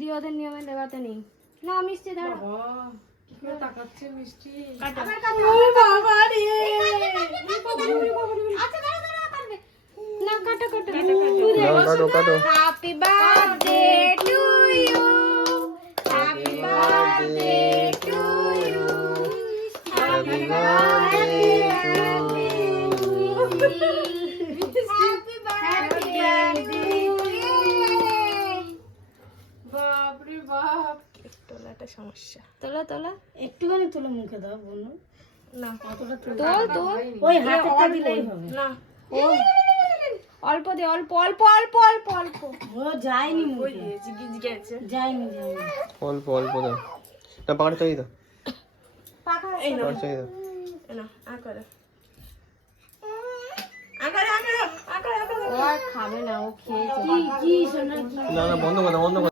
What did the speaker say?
যদি ওদের নিয়মে দেওয়াতে নেই না মিষ্টি দাও কি করে তাকাচ্ছে মিষ্টি কাটো না কাটো কাটো happy birthday to you happy birthday to you happy birthday happy birthday বাপরে বাপ তোলাটা সমস্যা তোলা একটুখানি তুলে মুখে দাও বোনু না অতটা তুলে তোল ওই হাতেরটা দিলেই হবে না ও অল্প দে অল্প ও যায়নি মুখে যায়নি অল্প অল্প দাও না পাকাটা চাই দাও পাকা পাকাটা চাই দাও না আকারে ও আর খাবে না ও খেয়েছে কি সোনা কি না বন্ধ কর